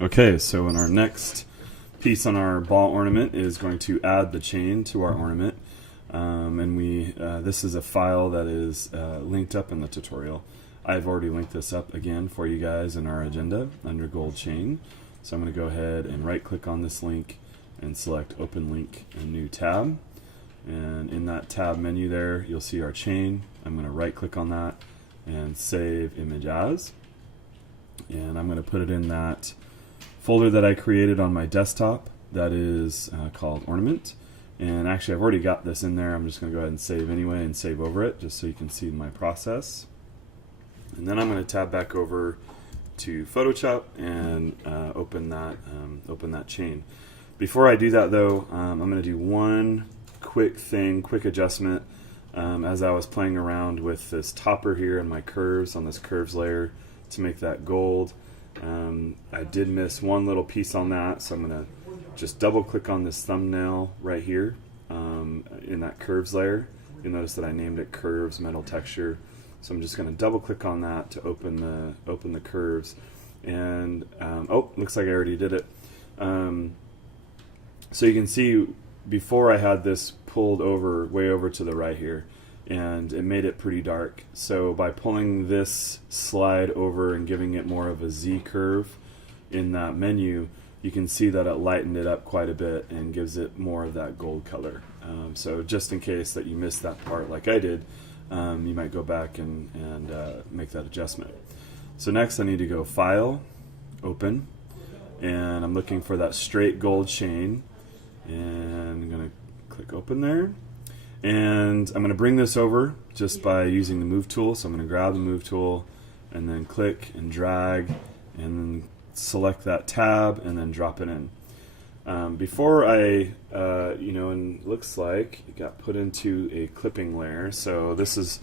Okay, so in our next piece on our ball ornament is going to add the chain to our ornament. This is a file that is linked up in the tutorial. I've already linked this up again for you guys in our agenda under gold chain. So I'm going to go ahead and right click on this link and select open link and new tab. And in that tab menu there, you'll see our chain. I'm going to right click on that and save image as. And I'm going to put it in that folder that I created on my desktop that is called ornament. And actually I've already got this in there. I'm just going to go ahead and save anyway and save over it just so you can see my process. And then I'm going to tab back over to Photoshop and open that chain. Before I do that though, I'm going to do one quick adjustment. As I was playing around with this topper here and my curves on this curves layer to make that gold, I did miss one little piece on that, so I'm going to just double click on this thumbnail right here in that curves layer. You'll notice that I named it curves metal texture, so I'm just going to double click on that to open the curves. And oh, looks like I already did it. So you can see before I had this pulled over way over to the right here, and it made it pretty dark. So by pulling this slide over and giving it more of a Z curve in that menu, you can see that it lightened it up quite a bit and gives it more of that gold color. So just in case that you missed that part like I did, you might go back and make that adjustment. So next I need to go File, Open, and I'm looking for that straight gold chain, and I'm going to click Open there. And I'm going to bring this over just by using the move tool. So I'm going to grab the move tool and then click and drag and then select that tab and then drop it in. Before I, and it looks like it got put into a clipping layer. So this is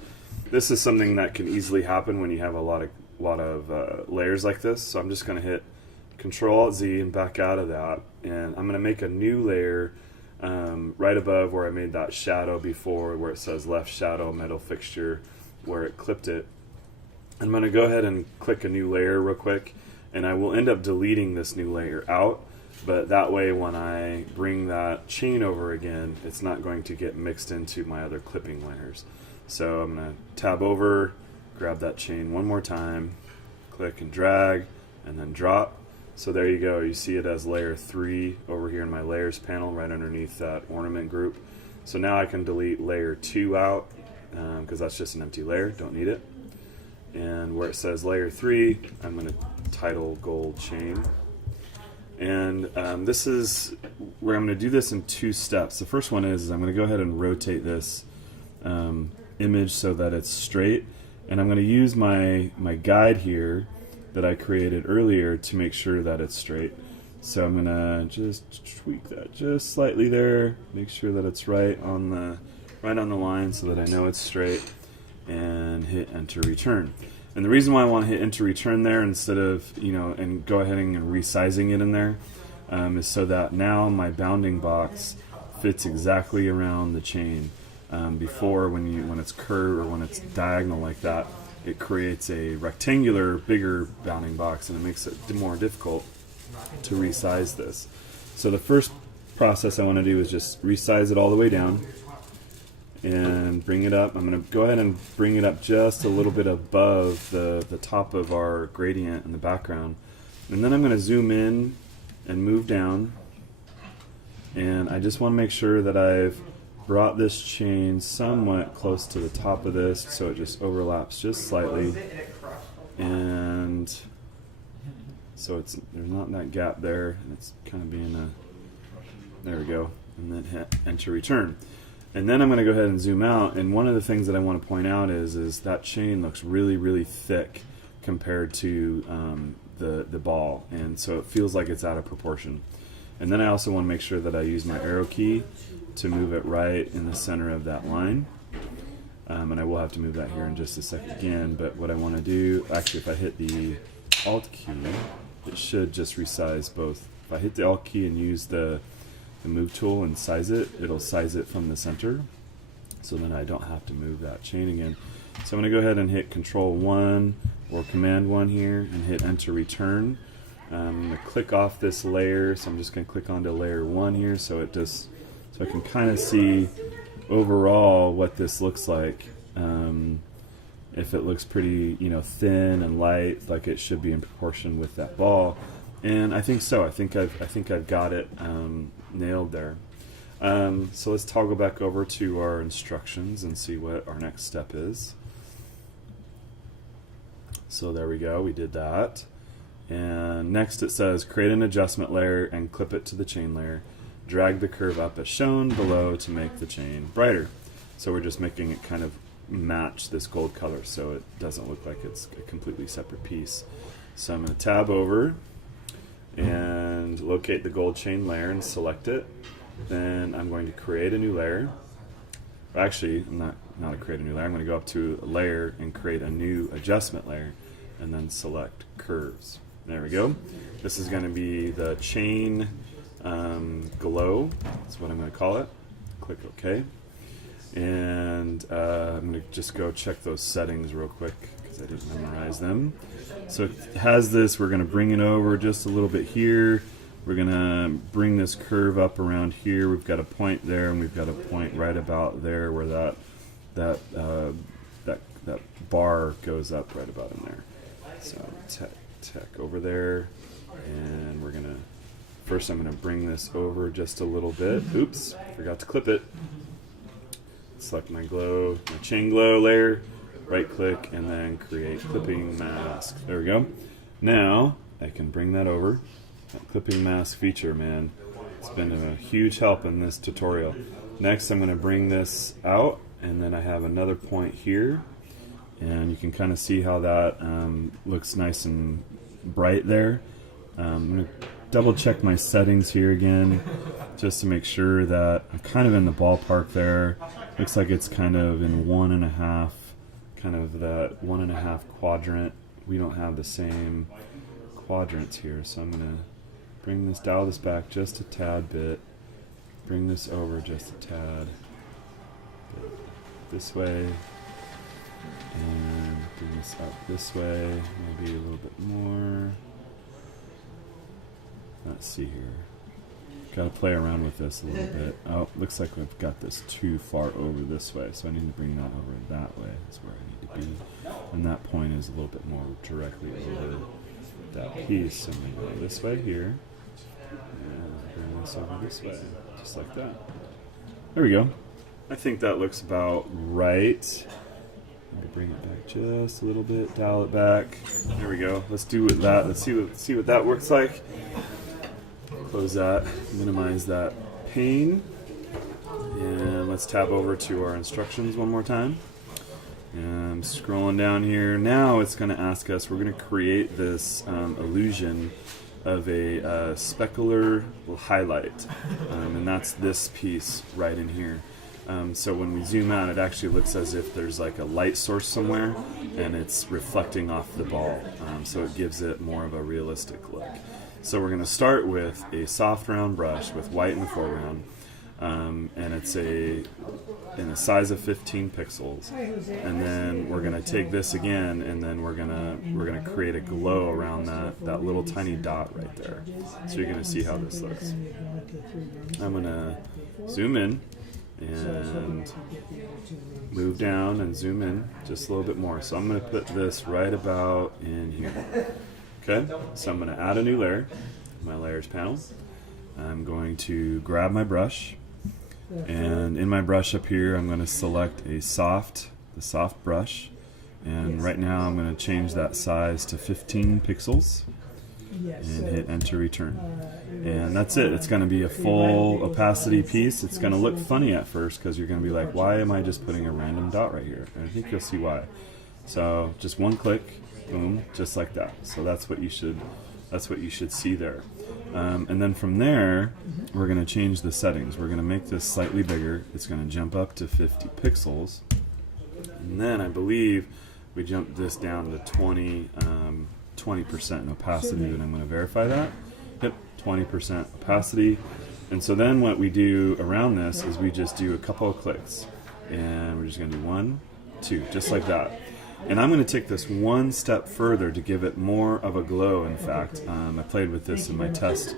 something that can easily happen when you have a lot of layers like this. So I'm just going to hit Control-Alt-Z and back out of that, and I'm going to make a new layer right above where I made that shadow before, where it says left shadow metal fixture, where it clipped it. I'm going to go ahead and click a new layer real quick, and I will end up deleting this new layer out, but that way when I bring that chain over again, it's not going to get mixed into my other clipping layers. So I'm going to tab over, grab that chain one more time, click and drag, and then drop. So there you go, you see it as layer 3 over here in my layers panel right underneath that ornament group. So now I can delete layer 2 out because that's just an empty layer, don't need it. And where it says layer 3, I'm going to title gold chain. And this is where I'm going to do this in 2 steps. The first one is I'm going to go ahead and rotate this image so that it's straight. And I'm going to use my guide here that I created earlier to make sure that it's straight. So I'm gonna just tweak that just slightly there, make sure that it's right on the line so that I know it's straight, and hit enter return. And the reason why I want to hit enter return there instead of and go ahead and resizing it in there is so that now my bounding box fits exactly around the chain. Before when it's curved or when it's diagonal like that, it creates a rectangular, bigger bounding box, and it makes it more difficult to resize this. So the first process I want to do is just resize it all the way down and bring it up. I'm going to go ahead and bring it up just a little bit above the top of our gradient in the background. And then I'm going to zoom in and move down. And I just want to make sure that I've brought this chain somewhat close to the top of this so it just overlaps just slightly, and so there's not that gap there, and it's kind of being there we go, and then hit enter return. And then I'm going to go ahead and zoom out, and one of the things that I want to point out is that chain looks really thick compared to the ball, and so it feels like it's out of proportion. And then I also want to make sure that I use my arrow key to move it right in the center of that line. And I will have to move that here in just a second again, but what I want to do, actually if I hit the Alt key, it should just resize both. If I hit the Alt key and use the move tool and size it, it'll size it from the center, so then I don't have to move that chain again. So I'm going to go ahead and hit Control 1 or Command 1 here and hit enter return. I'm going to click off this layer, so I'm just going to click onto layer 1 here, so I can kind of see overall what this looks like. If it looks pretty, thin and light, like it should be in proportion with that ball, and I think so. I think I've got it nailed there. So let's toggle back over to our instructions and see what our next step is. So there we go, we did that. And next it says create an adjustment layer and clip it to the chain layer. Drag the curve up as shown below to make the chain brighter. So we're just making it kind of match this gold color so it doesn't look like it's a completely separate piece. So I'm going to tab over and locate the gold chain layer and select it. Then I'm going to create a new layer. Actually, not to create a new layer. I'm going to go up to a layer and create a new adjustment layer and then select curves. There we go. This is going to be the chain glow. That's what I'm going to call it. Click OK. And I'm going to just go check those settings real quick because I didn't memorize them. So it has this. We're going to bring it over just a little bit here. We're going to bring this curve up around here. We've got a point there, and we've got a point right about there where that bar goes up right about in there. So tech over there, and we're going to, first I'm going to bring this over just a little bit. Oops, forgot to clip it. Select my chain glow layer, right click, and then create clipping mask. There we go. Now I can bring that over. That clipping mask feature, man, it's been a huge help in this tutorial. Next I'm going to bring this out, and then I have another point here, and you can kind of see how that looks nice and bright there. I'm going to double check my settings here again just to make sure that I'm kind of in the ballpark there. Looks like it's kind of in 1.5, kind of that 1.5 quadrant. We don't have the same quadrants here, so I'm going to dial this back just a tad bit, bring this over just a tad this way, and bring this up this way, maybe a little bit more. Let's see here. Got to play around with this a little bit. Oh, looks like we've got this too far over this way, so I need to bring that over that way. That's where I need to be. And that point is a little bit more directly over that piece. And then go this way here. And bring this over this way, just like that. There we go. I think that looks about right. Let me bring it back just a little bit, dial it back. There we go. Let's do with that. Let's see what that works like. Close that, minimize that pane, and let's tab over to our instructions one more time. And scrolling down here, now it's going to ask us, we're going to create this illusion of a specular highlight, and that's this piece right in here. So when we zoom out, it actually looks as if there's like a light source somewhere and it's reflecting off the ball, so it gives it more of a realistic look. So we're going to start with a soft round brush with white in the foreground, and it's in a size of 15 pixels. And then we're going to take this again, and then we're going to create a glow around that little tiny dot right there. So you're going to see how this looks. I'm going to zoom in and move down and zoom in just a little bit more. So I'm going to put this right about in here. Okay, so I'm going to add a new layer, my layers panel. I'm going to grab my brush, and in my brush up here I'm going to select the soft brush, and right now I'm going to change that size to 15 pixels and hit enter return. And that's it. It's going to be a full opacity piece. It's going to look funny at first because you're going to be like, why am I just putting a random dot right here? And I think you'll see why. So just one click, boom, just like that. So that's what you should see there. And then from there, we're going to change the settings. We're going to make this slightly bigger. It's going to jump up to 50 pixels. And then I believe we jump this down to 20% in opacity, and I'm going to verify that. Yep, 20% opacity. And so then what we do around this is we just do a couple of clicks, and we're just going to do 1, 2, just like that. And I'm going to take this one step further to give it more of a glow. In fact, I played with this in my test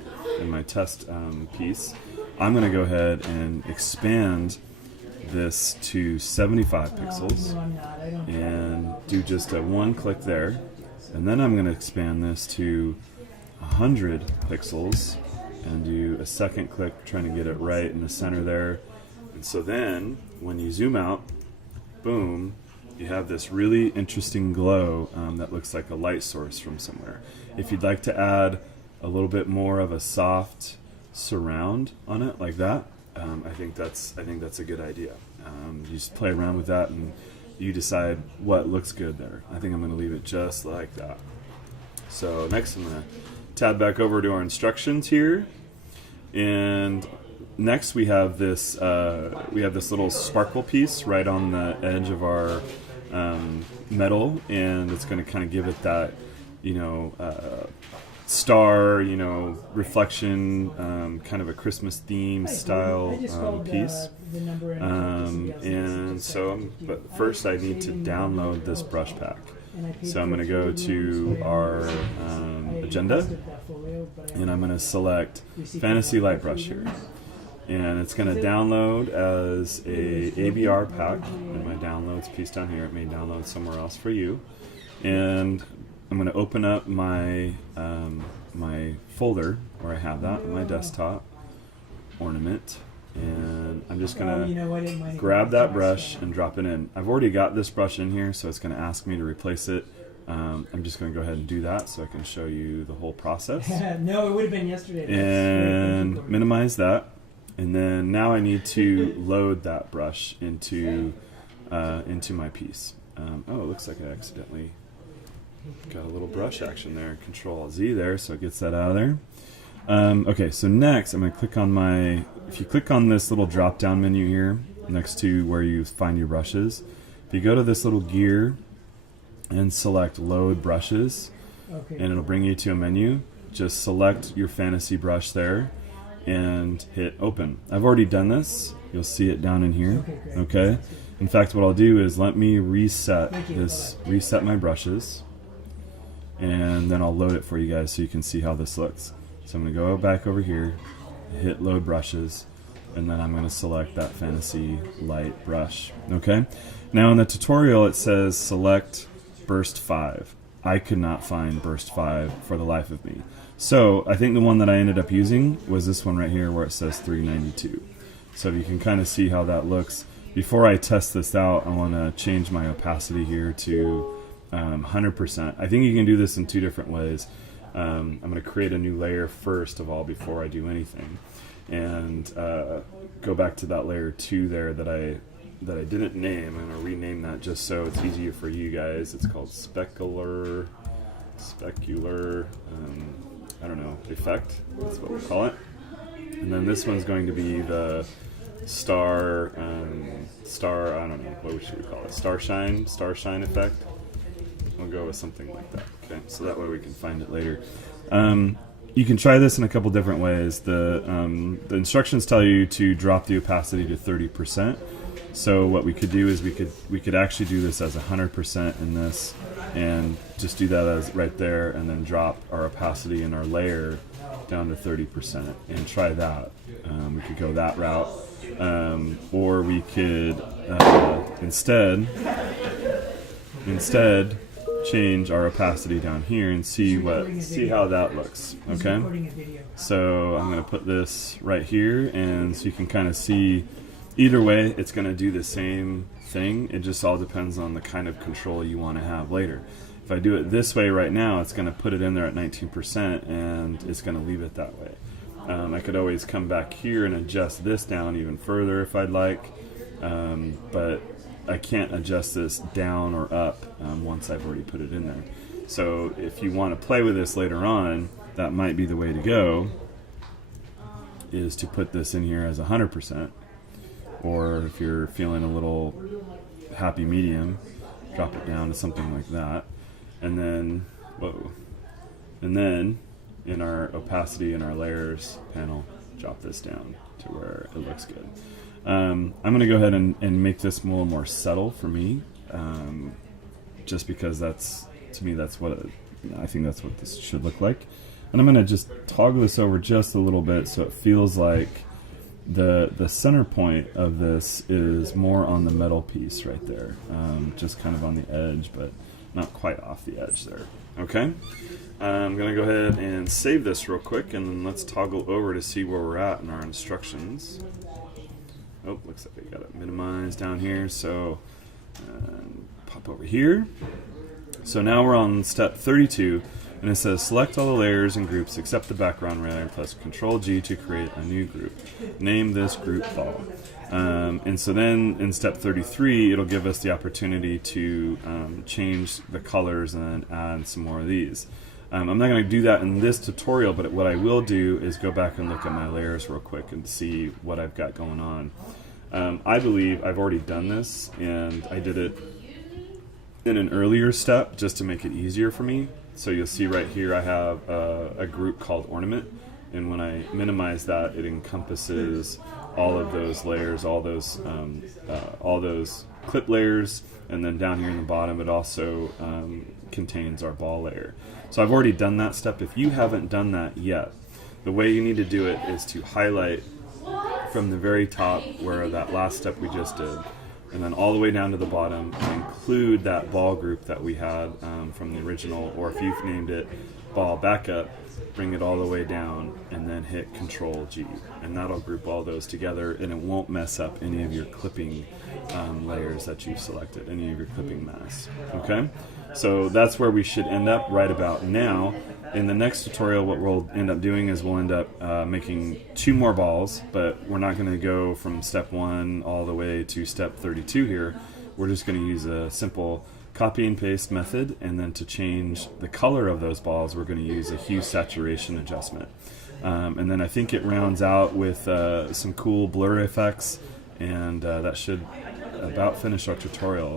piece. I'm going to go ahead and expand this to 75 pixels and do just a one click there. And then I'm going to expand this to 100 pixels and do a second click, trying to get it right in the center there. And so then when you zoom out, boom, you have this really interesting glow that looks like a light source from somewhere. If you'd like to add a little bit more of a soft surround on it like that, I think that's a good idea. You just play around with that and you decide what looks good there. I think I'm going to leave it just like that. So next I'm going to tab back over to our instructions here, and next we have this little sparkle piece right on the edge of our metal, and it's going to kind of give it that, star, reflection, kind of a Christmas theme style piece. And so, but first I need to download this brush pack. So I'm going to go to our agenda, and I'm going to select Fantasy Light Brush here. And it's going to download as a ABR pack in my downloads piece down here. It may download somewhere else for you. And I'm going to open up my my folder where I have that, my desktop, ornament, and I'm just going to grab that brush and drop it in. I've already got this brush in here, so it's going to ask me to replace it. I'm just going to go ahead and do that so I can show you the whole process. No, it would have been yesterday. And minimize that. And then now I need to load that brush into my piece. Oh, it looks like I accidentally got a little brush action there. Control Z there, so it gets that out of there. Okay, so next I'm going to click on if you click on this little drop down menu here next to where you find your brushes, if you go to this little gear and select load brushes, and it'll bring you to a menu, just select your fantasy brush there and hit open. I've already done this. You'll see it down in here. Okay. In fact, what I'll do is let me reset my brushes, and then I'll load it for you guys so you can see how this looks. So I'm going to go back over here, hit load brushes, and then I'm going to select that Fantasy Light brush. Okay. Now in the tutorial it says select burst 5. I could not find burst 5 for the life of me. So I think the one that I ended up using was this one right here where it says 392. So you can kind of see how that looks. Before I test this out, I want to change my opacity here to 100%. I think you can do this in two different ways. I'm going to create a new layer first of all before I do anything, and go back to that layer 2 there that I didn't name. I'm going to rename that just so it's easier for you guys. It's called specular, I don't know, effect. That's what we call it. And then this one's going to be the star, I don't know, what should we call it? Starshine effect. We'll go with something like that. Okay, so that way we can find it later. You can try this in a couple different ways. The instructions tell you to drop the opacity to 30%. So what we could do is we could actually do this as 100% in this, and just do that as right there, and then drop our opacity in our layer down to 30% and try that. We could go that route, or we could instead change our opacity down here and see how that looks. Okay, so I'm going to put this right here, and so you can kind of see either way it's going to do the same thing. It just all depends on the kind of control you want to have later. If I do it this way right now, it's going to put it in there at 19%, and it's going to leave it that way. I could always come back here and adjust this down even further if I'd like, but I can't adjust this down or up once I've already put it in there. So if you want to play with this later on, that might be the way to go, is to put this in here as 100%, or if you're feeling a little happy medium, drop it down to something like that. And then, in our opacity in our layers panel, drop this down to where it looks good. I'm going to go ahead and make this a little more subtle for me. just because to me that's what I think that's what this should look like. And I'm going to just toggle this over just a little bit so it feels like the center point of this is more on the metal piece right there, just kind of on the edge, but not quite off the edge there. Okay, I'm going to go ahead and save this real quick, and then let's toggle over to see where we're at in our instructions. Oh, looks like I got it minimized down here, so pop over here. So now we're on step 32, and it says select all the layers and groups except the background layer, plus Control G to create a new group. Name this group ball. And so then in step 33, it'll give us the opportunity to change the colors and then add some more of these. I'm not going to do that in this tutorial, but what I will do is go back and look at my layers real quick and see what I've got going on. I believe I've already done this, and I did it in an earlier step just to make it easier for me. So you'll see right here I have a group called ornament, and when I minimize that, it encompasses all of those layers, all those clip layers, and then down here in the bottom it also contains our ball layer. So I've already done that step. If you haven't done that yet, the way you need to do it is to highlight from the very top where that last step we just did, and then all the way down to the bottom, and include that ball group that we had from the original, or if you've named it ball backup, bring it all the way down and then hit Control G, and that'll group all those together, and it won't mess up any of your clipping layers that you've selected, any of your clipping masks. Okay, so that's where we should end up right about now. In the next tutorial, what we'll end up doing is we'll end up making 2 more balls, but we're not going to go from step 1 all the way to step 32 here. We're just going to use a simple copy and paste method, and then to change the color of those balls, we're going to use a hue saturation adjustment. And then I think it rounds out with some cool blur effects, and that should about finish our tutorial.